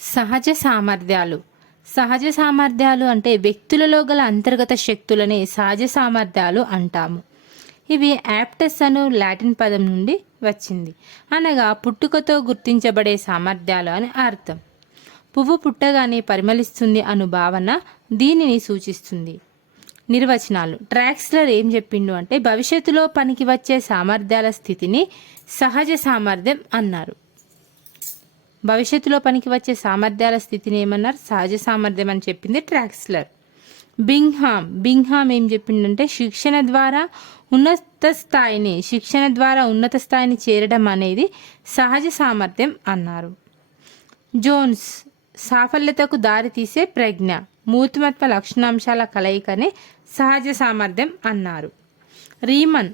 సహజ సామర్థ్యాలు. సహజ సామర్థ్యాలు అంటే వ్యక్తులలో గల అంతర్గత శక్తులనే సహజ సామర్థ్యాలు అంటాము. ఇవి యాప్టస్ అను లాటిన్ పదం నుండి వచ్చింది. అనగా పుట్టుకతో గుర్తించబడే సామర్థ్యాలు అని అర్థం. పువ్వు పుట్టగానే పరిమళిస్తుంది అను భావన దీనిని సూచిస్తుంది. నిర్వచనాలు. ట్రాక్స్లర్ ఏం చెప్పిండు అంటే భవిష్యత్తులో పనికి వచ్చే సామర్థ్యాల స్థితిని సహజ సామర్థ్యం అన్నారు. భవిష్యత్తులో పనికి వచ్చే సామర్థ్యాల స్థితిని ఏమన్నారు? సహజ సామర్థ్యం అని చెప్పింది ట్రాక్స్లర్. బింగ్హామ్. బింగ్హామ్ ఏం చెప్పిండంటే శిక్షణ ద్వారా ఉన్నత స్థాయిని శిక్షణ ద్వారా ఉన్నత స్థాయిని చేరడం అనేది సహజ సామర్థ్యం అన్నారు. జోన్స్. సాఫల్యతకు దారితీసే ప్రజ్ఞ మూర్తిమత్వ లక్షణాంశాల కలయికనే సహజ సామర్థ్యం అన్నారు. రీమన్.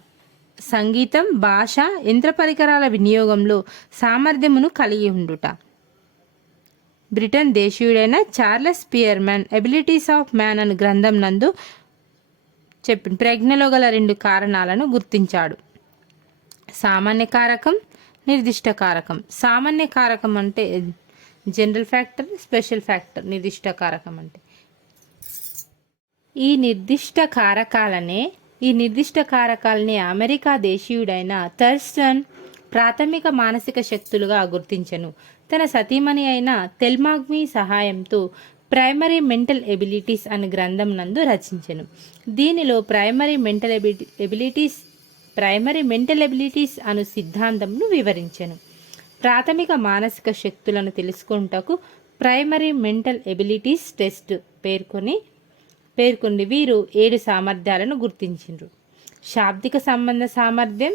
సంగీతం భాష యంత్ర పరికరాల వినియోగంలో సామర్థ్యమును కలిగి ఉండుట. Britain దేశీయుడైన Charles Spearman abilities of man అనే గ్రంథం నందు చెప్పి ప్రజ్ఞలో గల రెండు కారణాలను గుర్తించాడు. సామాన్య కారకం నిర్దిష్ట కారకం. సామాన్య కారకం అంటే జనరల్ ఫ్యాక్టర్ స్పెషల్ ఫ్యాక్టర్ నిర్దిష్ట కారకం అంటే. ఈ నిర్దిష్ట కారకాలనే ఈ నిర్దిష్ట కారకాల్ని అమెరికా దేశీయుడైన థర్స్టన్ ప్రాథమిక మానసిక శక్తులుగా గుర్తించెను. తన సతీమణి అయిన తెల్మాగ్మి సహాయంతో ప్రైమరీ మెంటల్ ఎబిలిటీస్ అనే గ్రంథం నందు రచించెను. దీనిలో ప్రైమరీ మెంటల్ ఎబిలి ఎబిలిటీస్ ప్రైమరీ మెంటల్ ఎబిలిటీస్ అను సిద్ధాంతంను వివరించెను. ప్రాథమిక మానసిక శక్తులను తెలుసుకుంటకు ప్రైమరీ మెంటల్ ఎబిలిటీస్ టెస్ట్ పేర్కొని పేర్కొంది వీరు ఏడు సామర్థ్యాలను గుర్తించిండ్రు. శాబ్దిక సంబంధ సామర్థ్యం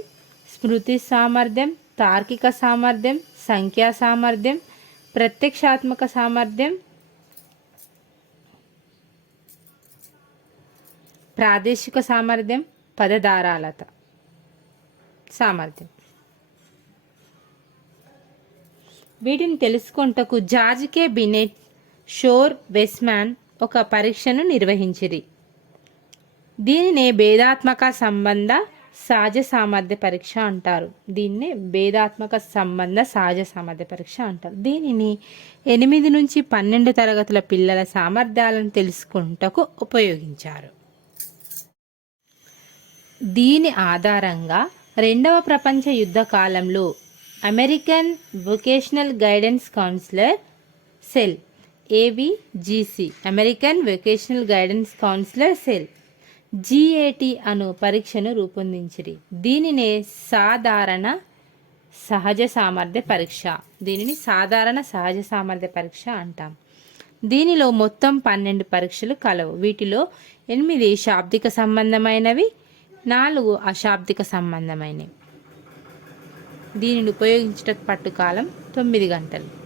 స్మృతి సామర్థ్యం తార్కిక సామర్థ్యం సంఖ్యా సామర్థ్యం ప్రత్యక్షాత్మక సామర్థ్యం ప్రాదేశిక సామర్థ్యం పదధారాలత సామర్థ్యం. వీటిని తెలుసుకుంటకు జార్జ్ కే బినెట్ షోర్ వెస్మాన్ ఒక పరీక్షను నిర్వహించిరి. దీనినే భేదాత్మక సంబంధ సహజ సామర్థ్య పరీక్ష అంటారు. దీన్నే భేదాత్మక సంబంధ సహజ సామర్థ్య పరీక్ష అంటారు. దీనిని ఎనిమిది నుంచి పన్నెండు తరగతుల పిల్లల సామర్థ్యాలను తెలుసుకుంటకు ఉపయోగించారు. దీని ఆధారంగా రెండవ ప్రపంచ యుద్ధ కాలంలో American vocational guidance counsellor cell ABGC American vocational guidance counsellor cell GAT అను పరీక్షను రూపొందించిరి. దీనినే సాధారణ సహజ సామర్థ్య పరీక్ష. దీనిని సాధారణ సహజ సామర్థ్య పరీక్ష అంటాం. దీనిలో మొత్తం పన్నెండు పరీక్షలు కలవు. వీటిలో ఎనిమిది శాబ్దిక సంబంధమైనవి నాలుగు అశాబ్దిక సంబంధమైనవి. దీనిని ఉపయోగించటకు పట్టుకాలం తొమ్మిది గంటలు.